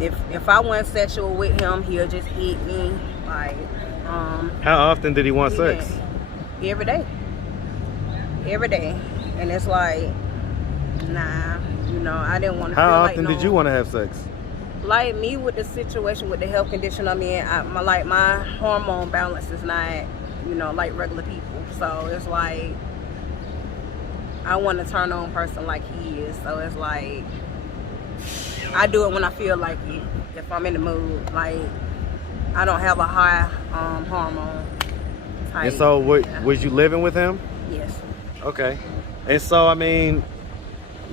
if I want sexual with him, he'll just hit me. Like, how often did he want sex? Every day. Every day. And it's like, nah, you know, I didn't want to. How often did you want to have sex? Like me with the situation with the health condition I'm in, my hormone balance is not, you know, like regular people. So it's like I want to turn on person like he is. So it's like I do it when I feel like it. If I'm in the mood, like I don't have a high hormone type. And so, was you living with him? Yes. Okay. And so, I mean,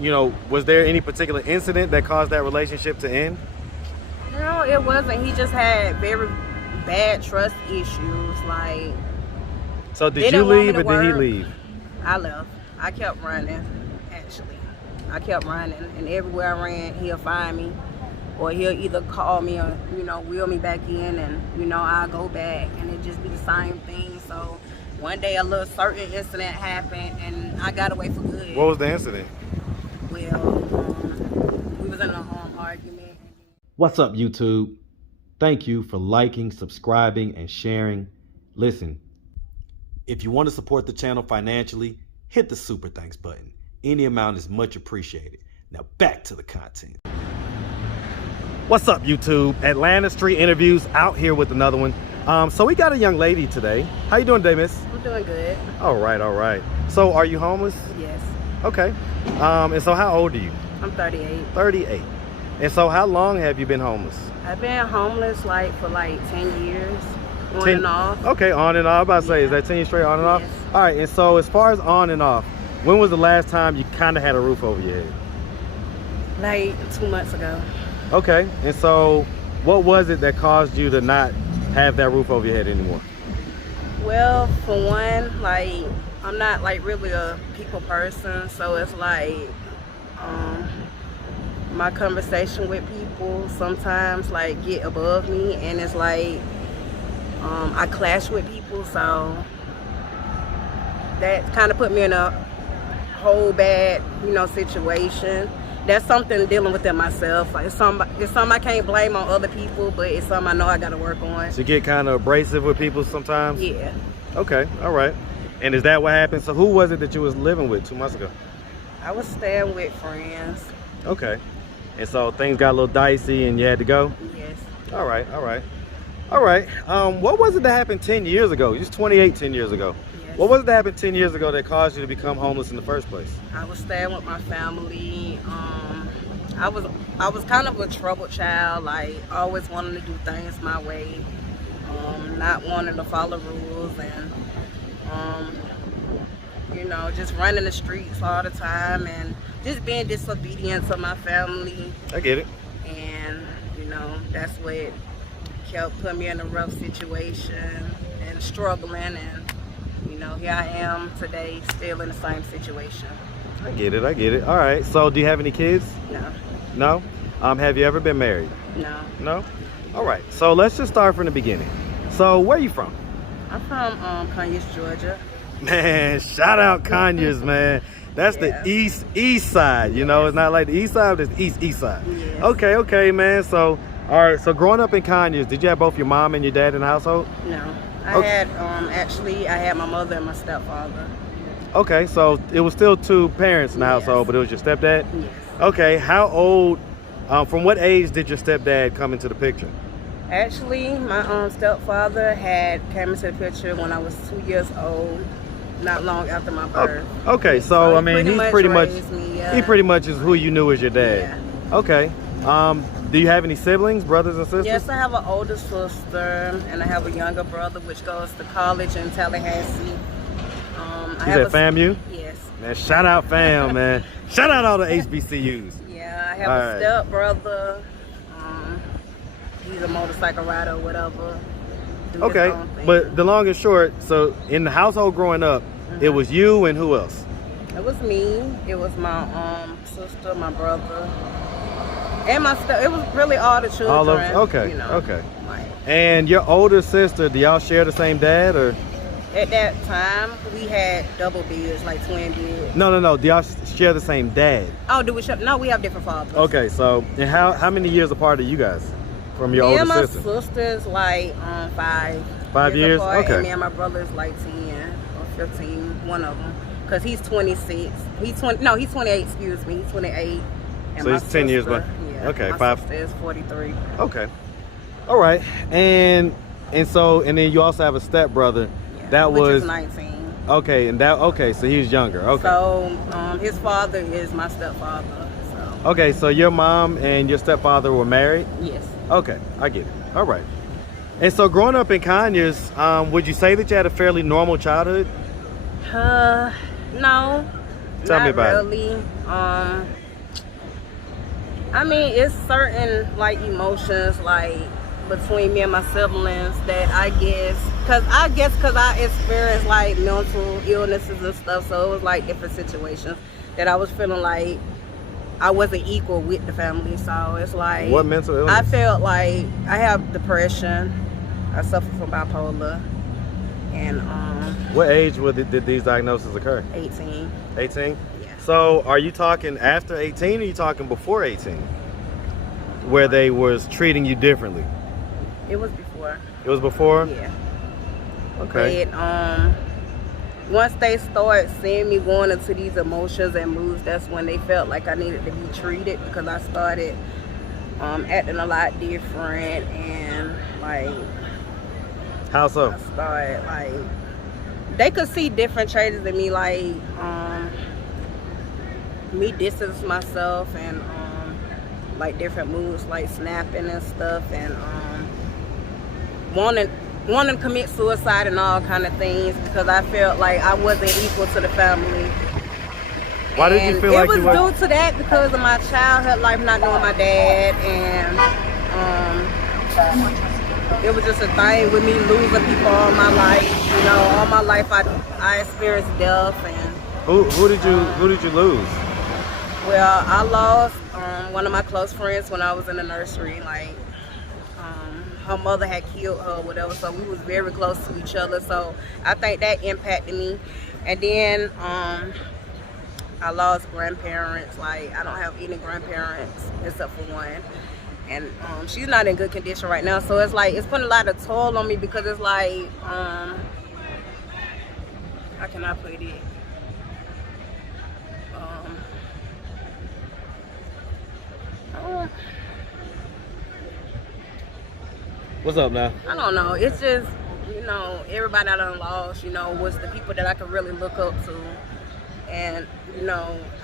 you know, was there any particular incident that caused that relationship to end? No, it wasn't. He just had very bad trust issues. Like, so did you leave or did he leave? I left. I kept running, actually. I kept running, and everywhere I ran, he'll find me, or he'll either call me or, you know, wheel me back in, and, you know, I'll go back, and it just be the same thing. So one day a little certain incident happened, and I got away for good. What was the incident? Well, we was in a argument. What's up, YouTube? Thank you for liking, subscribing, and sharing. Listen, if you want to support the channel financially, hit the super thanks button. Any amount is much appreciated. Now back to the content. What's up, YouTube? Atlanta Street Interviews out here with another one. So we got a young lady today. How you doing today, miss? I'm doing good. All right, all right. So are you homeless? Yes. Okay. And so how old are you? I'm 38. 38. And so how long have you been homeless? I've been homeless like for like 10 years, on and off. Okay, on and off. I was about to say, is that 10 years straight, on and off? Yes. All right, and so as far as on and off, when was the last time you kind of had a roof over your head? Like 2 months ago. Okay, and so what was it that caused you to not have that roof over your head anymore? Well, for one, like, I'm not like really a people person, so it's like my conversation with people sometimes like get above me, and it's like I clash with people, so that kind of put me in a whole bad, you know, situation. That's something dealing with it myself. Like it's something I can't blame on other people, but it's something I know I gotta work on. So you get kind of abrasive with people sometimes? Yeah. Okay, all right. And is that what happened? So who was it that you was living with 2 months ago? I was staying with friends. Okay. And so things got a little dicey and you had to go? Yes. All right, all right. All right. What was it that happened 10 years ago? You was 28 10 years ago. Yes. What was it that happened 10 years ago that caused you to become homeless in the first place? I was staying with my family. I was kind of a troubled child, like always wanting to do things my way, not wanting to follow rules, and you know, just running the streets all the time and just being disobedient to my family. I get it. And you know, that's what kept putting me in a rough situation and struggling, and you know, here I am today still in the same situation. I get it, I get it. All right, so do you have any kids? No. No? Have you ever been married? No. No? All right, so let's just start from the beginning. So where are you from? I'm from Conyers, Georgia. Man, shout out Conyers, man. That's the east side, you know. It's not like the east side, but it's east side. Yes. Okay, man. So, all right, so growing up in Conyers, did you have both your mom and your dad in the household? No. I had, actually, I had my mother and my stepfather. Okay, so it was still two parents in the household, but it was your stepdad? Yes. Okay, how old, from what age did your stepdad come into the picture? Actually, my stepfather came into the picture when I was 2 years old, not long after my birth. Okay, so I mean, he pretty much is who you knew as your dad. Yeah. Okay. Do you have any siblings, brothers and sisters? Yes, I have an older sister, and I have a younger brother which goes to college in Tallahassee. You said FAMU? Yes. Man, shout out fam, man. Shout out all the HBCUs. Yeah, I have a step brother. He's a motorcycle rider or whatever. Okay, but the long and short, so in the household growing up, it was you and who else? It was me. It was my sister, my brother, and my it was really all the children. All of, okay, you know, okay. Like, and your older sister, do y'all share the same dad or? At that time, we had double beds, like twin beds. No. Do y'all share the same dad? Oh, do we share? No, we have different fathers. Okay, so and how many years apart are you guys from your Me older and my sister? sister's like 5 5 years? apart, Okay. and me and my brother's like 10 or 15, one of them. Because he's 26. He's 28, excuse me. He's 28. And So my he's 10 years sister, behind. Yeah, Okay, my 5. sister is 43. Okay. All right. And then you also have a stepbrother. Yeah, That which was is 19. Okay, so he was younger. Okay. So his father is my stepfather. So Okay, so your mom and your stepfather were married? yes. Okay, I get it. All right. And so growing up in Conyers, would you say that you had a fairly normal childhood? No. Tell me not about it. really. I mean, it's certain like emotions like between me and my siblings that I guess because I experienced like mental illnesses and stuff, so it was like different situations that I was feeling like I wasn't equal with the family. So it's like, What mental illness? I felt like I have depression. I suffer from bipolar, and What age did these diagnoses occur? 18. 18? Yeah. So are you talking after 18 or are you talking before 18? Where they was treating you differently? It was before. It was before? Yeah. Okay. But once they start seeing me going into these emotions and moods, that's when they felt like I needed to be treated, because I started acting a lot different, and like How so? I started like they could see different traits in me, like me distance myself, and like different moods, like snapping and stuff, and wanting to commit suicide and all kind of things, because I felt like I wasn't equal to the family. Why did you feel like you It were? was due to that because of my childhood life, not knowing my dad, and it was just a thing with me losing people all my life. You know, all my life I experienced death, and Who did you lose? well, I lost one of my close friends when I was in the nursery. Like, her mother had killed her or whatever, so we was very close to each other. So I think that impacted me. And then I lost grandparents. Like, I don't have any grandparents except for one. And she's not in good condition right now. So it's like, it's putting a lot of toll on me, because it's like, how can I put it? What's up now? I don't know. It's just, everybody I done lost, was the people that I could really look up to. And,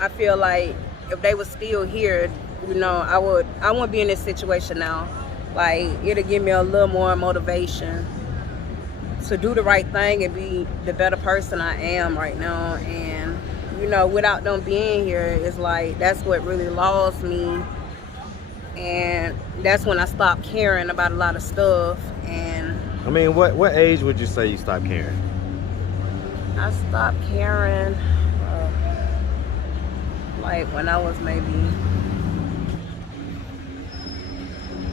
I feel like if they were still here, I wouldn't be in this situation now. Like, it'll give me a little more motivation to do the right thing and be the better person I am right now. And, without them being here, it's like, that's what really lost me. And that's when I stopped caring about a lot of stuff. And I mean, what age would you say you stopped caring? I stopped caring like when I was maybe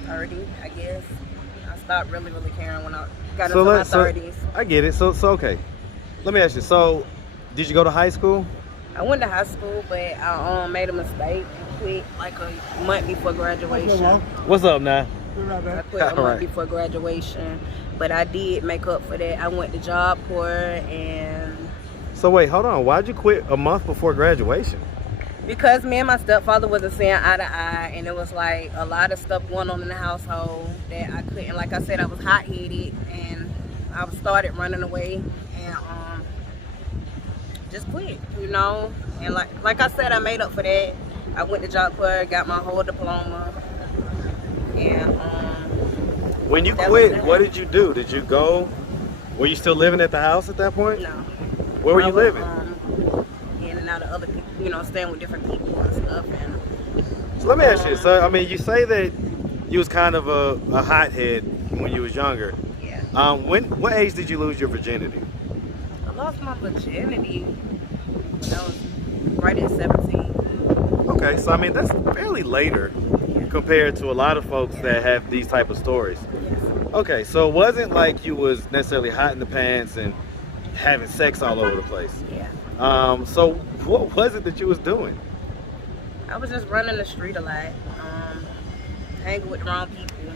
30, I guess. I stopped really caring when I got into my 30s. I get it. So okay. Let me ask you. So, did you go to high school? I went to high school, but I made a mistake and quit like a month before graduation. What's up now? I quit a month before graduation, but I did make up for that. I went to Job Corps, and So wait, hold on. Why'd you quit a month before graduation? because me and my stepfather wasn't seeing eye to eye, and it was like a lot of stuff going on in the household that I couldn't. Like I said, I was hot-headed, and I started running away, and just quit, And like I said, I made up for that. I went to Job Corps, got my whole diploma, and When you quit, what did you do? Did you go? Were you still living at the house at that point? no. Where were you I was, living? In and out of other people, staying with different people and stuff. And So let me ask you. So I mean, you say that you was kind of a hothead when you was younger. yeah, What age did you lose your virginity? I lost my virginity when I was right at 17. Okay, so I mean that's fairly later compared to a lot of folks that have these type of stories. Yes. Okay, so it wasn't like you was necessarily hot in the pants and having sex all over the place. Yeah. So what was it that you was doing? I was just running the street a lot, hanging with the wrong people,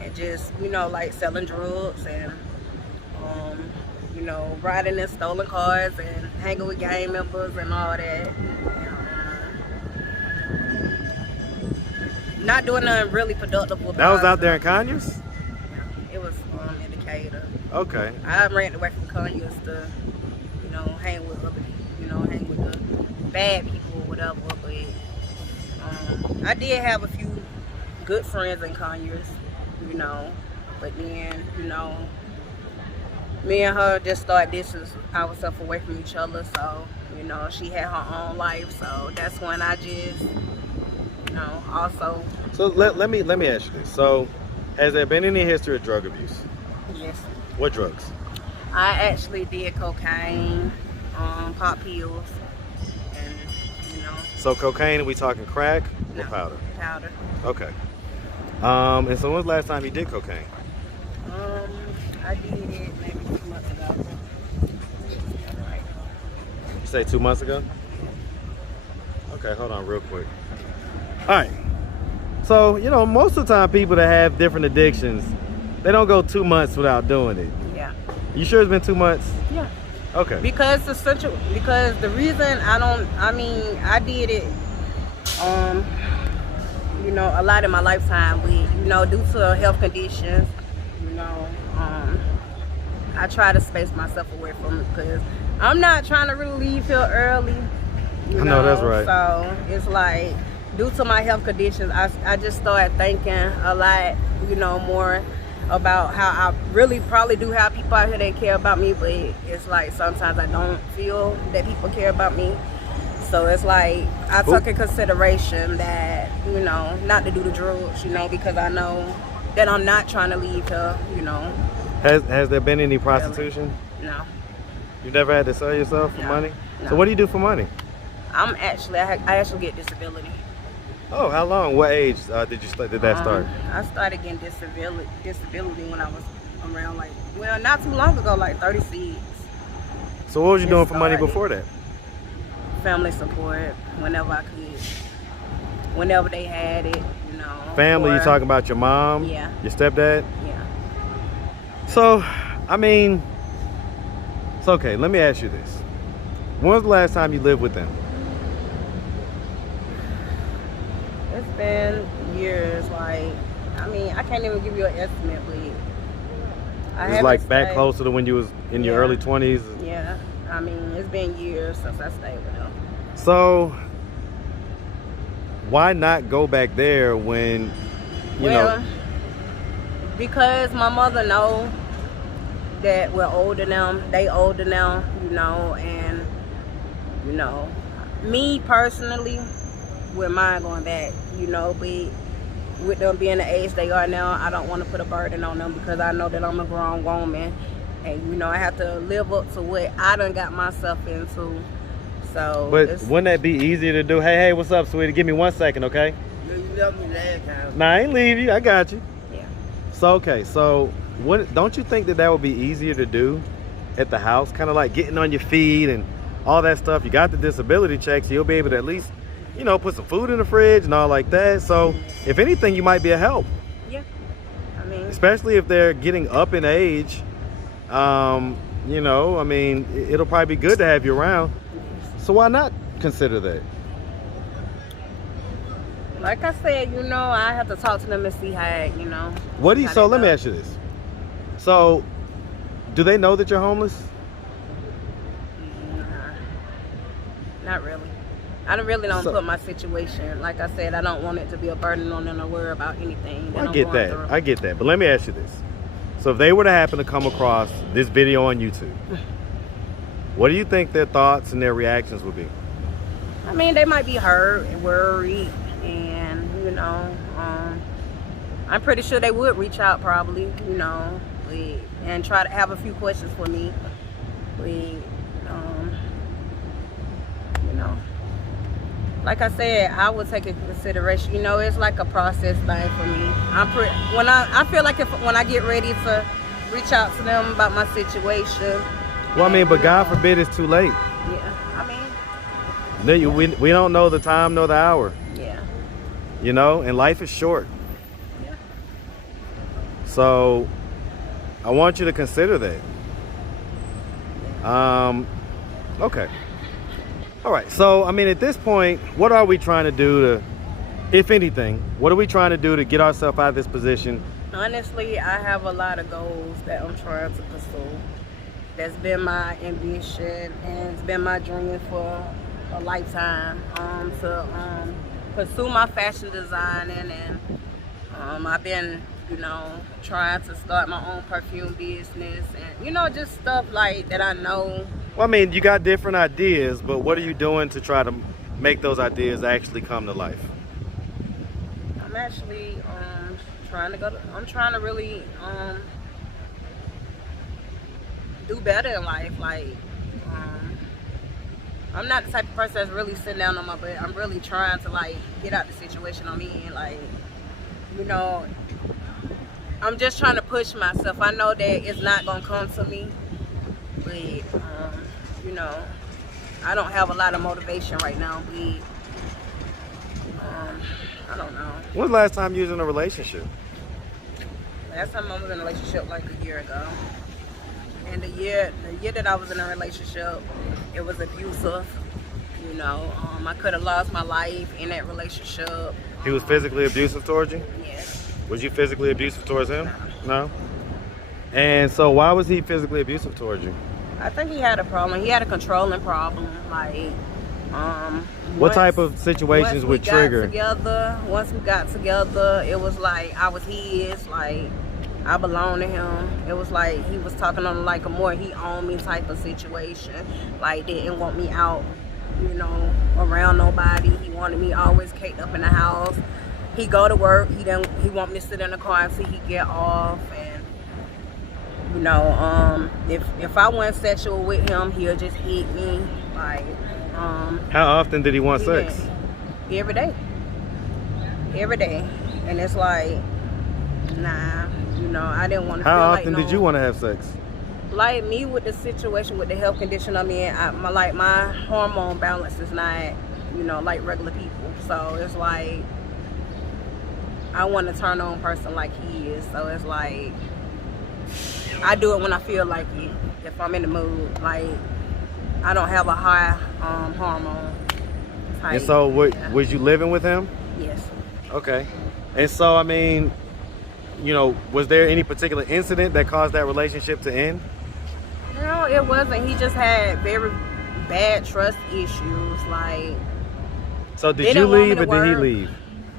and just, you know, like selling drugs and, you know, riding in stolen cars and hanging with gang members and all that. Not doing nothing really productive with That was out there in myself. Conyers? It was in Decatur. Okay. I ran away from Conyers to, you know, hang with other people, you know, hang with the bad people or whatever. But I did have a few good friends in Conyers, you know. But then, you know, me and her just started distance ourselves away from each other. So, you know, she had her own life. So that's when I just, you know, also. So let me ask you this. So has there been any history of drug abuse? Yes. What drugs? I actually did cocaine, pop pills, and, you know. So cocaine, are we talking crack or No, powder? Powder. Okay. And so when was the last time you did cocaine? I did it maybe 2 months ago. You say 2 months ago? Okay, hold on real quick. All right. So, you know, most of the time people that have different addictions, they don't go 2 months without doing it. Yeah. You sure it's been 2 months? Yeah. Okay. Because the reason I did it, you know, a lot in my lifetime, but, you know, due to health conditions, you know, I try to space myself away from it because I'm not trying to really leave here early. You I know that's right. So it's like, due to my health conditions, I just started thinking a lot, you know, more about how I really probably do have people out here that care about me, but it's like sometimes I don't feel that people care about me. So it's like I took in consideration that, you know, not to do the drugs, you know, because I know that I'm not trying to leave here, you know. Has there been any prostitution? No. You never had to sell yourself for No. money? No. So what do you do for money? I actually get disability. Oh, how long? What age did that start? I started getting disability when I was around not too long ago, like 36. So what was you doing for money started. before that? Family support whenever I could, whenever they had it, you know. Family, you or- talking about your mom? Yeah. Your stepdad? Yeah. So, I mean, it's okay. Let me ask you this. When was the last time you lived with them? It's been years. I can't even give you an estimate, but I It's haven't like back stayed- closer to when you was in your Yeah. early 20s. Yeah. It's been years since I stayed with them. So, why not go back there when, you know? Because my mother know that we're older now. They older now, you know, and, you know, me personally, with mine going back, you know, but with them being the age they are now, I don't want to put a burden on them because I know that I'm a grown woman. And, you know, I have to live up to what I done got myself into. So, But wouldn't that be easier to do? Hey, what's up, sweetie? Give me 1 second, okay? You left me last time. Nah, I ain't leave you. I got you. yeah. So, okay. So, don't you think that would be easier to do at the house? Kind of like getting on your feet and all that stuff. You got the disability check, so you'll be able to at least, you know, put some food in the fridge and all like that. So, if anything, you might be a help. Yeah. Especially if they're getting up in age. You know, it'll probably be good to have you around. So why not consider that? Like I said, you know, I have to talk to them and see how, you know. So let me ask you this. So, do they know that you're homeless? Nah, not really. I really don't put my situation. Like I said, I don't want it to be a burden on them to worry about anything. I get that. But let me ask you this. So if they were to happen to come across this video on YouTube, what do you think their thoughts and their reactions would be? They might be hurt and worried, and, you know, I'm pretty sure they would reach out probably, you know, and try to have a few questions for me. You know, like I said, I would take into consideration. You know, it's like a process thing for me. I feel like when I get ready to reach out to them about my situation, Well, I mean, but God forbid it's too late. Yeah, I mean, We don't know the time nor the hour, yeah, you know, and life is short. yeah. So I want you to consider that. Okay. All right. So, I mean, at this point, what are we trying to do to, if anything, what are we trying to do to get ourselves out of this position? Honestly, I have a lot of goals that I'm trying to pursue. That's been my ambition and it's been my dream for a lifetime. To pursue my fashion designing, and I've been, trying to start my own perfume business, and just stuff like that. I know. Well, I mean, you got different ideas, but what are you doing to try to make those ideas actually come to life? I'm actually I'm trying to really do better in life. Like, I'm not the type of person that's really sitting down on my butt. I'm really trying to get out the situation I'm in. I'm just trying to push myself. I know that it's not gonna come to me, but I don't have a lot of motivation right now. But I don't know. When was the last time you was in a relationship? Last time I was in a relationship like a year ago. And the year that I was in a relationship, it was abusive. I could have lost my life in that relationship. He was physically abusive towards you? Yes. Was you physically abusive towards him? No? And so why was he physically abusive towards you? I think he had a problem. He had a controlling problem. What type of situations would trigger? Once we got together, it was like I was his. I belonged to him. It was like he was talking on a more he owned me type of situation. Didn't want me out, around nobody. He wanted me always caked up in the house. He go to work. He want me to sit in the car until he get off. And if I went sexual with him, he'll just hit me. How often did he want sex? Every day. Every day. And it's like, nah. I didn't want to feel How often did you want to have sex? Like me with the situation with the health condition I'm in, my hormone balance is not, like regular people. So it's like I want a turn on person like he is. So it's like I do it when I feel like it. If I'm in the mood, I don't have a high hormone type. And so was you living with him? Yes. Okay. And so, I mean, was there any particular incident that caused that relationship to end? No, it wasn't. He just had very bad trust issues. So did you leave or did he leave?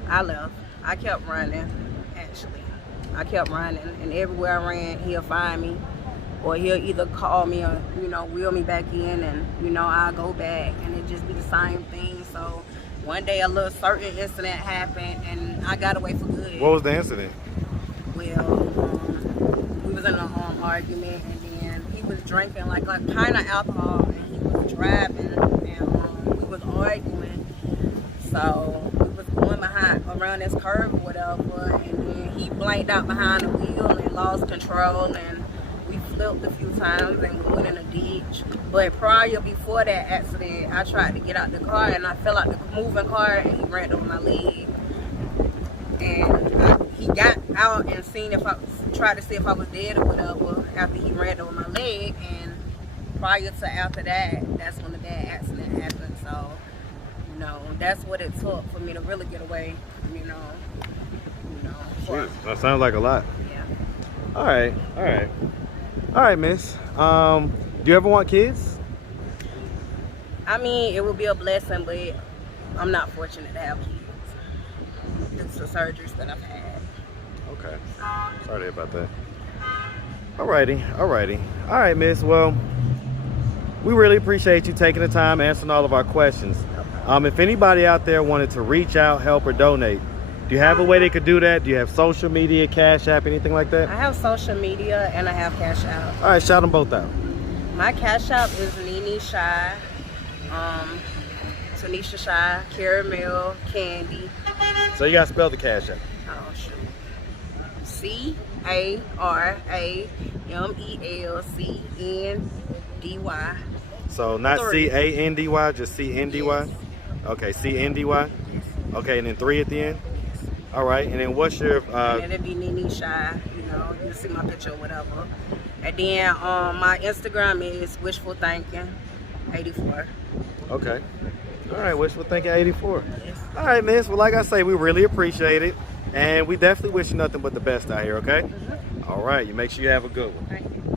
I left. I kept running, actually. I kept running, and everywhere I ran, he'll find me, or he'll either call me or, wheel me back in, and, I'll go back, and it just be the same thing. So one day a little certain incident happened, and I got away for good. What was the incident? Well, we was in an argument, and then he was drinking kind of alcohol, and he was driving, and we was arguing. So we was going around this curve or whatever, and then he blanked out behind the wheel and lost control, and we flipped a few times and we went in a ditch. But before that accident, I tried to get out the car, and I fell out the moving car, and he ran over my leg. And he got out and tried to see if I was dead or whatever after he ran over my leg. And after that, that's when the bad accident happened. So, that's what it took for me to really get away. Jeez, that sounds like a lot. Yeah. All right, miss. Do you ever want kids? I mean, it would be a blessing, but I'm not fortunate to have kids. It's the surgeries that I've had. Okay. Sorry to hear about that. Alrighty. All right, miss. Well, we really appreciate you taking the time answering all of our questions. If anybody out there wanted to reach out, help, or donate, do you have a way they could do that? Do you have social media, Cash App, anything like that? I have social media and I have Cash App. All right, shout them both out. My Cash App is Nene Shy, Tanisha Shy, Caramel, Candy. So you got to spell the Cash App. Oh, shoot. CARAMELCN DY. So not 3. CANDY, just CNDY? Yes. Okay, CNDY. Yes. Okay, and then 3 at the end? All right, and then what's your... And then it'd be Nene Shy, you know, you'll see my picture or whatever. And then my Instagram is Wishful Thinking 84. Okay. All right, wishful thinking 84. Yes. All right, miss. Well, like I say, we really appreciate it. And we definitely wish you nothing but the best out here, okay? All right, you make sure you have a good one. Thank you.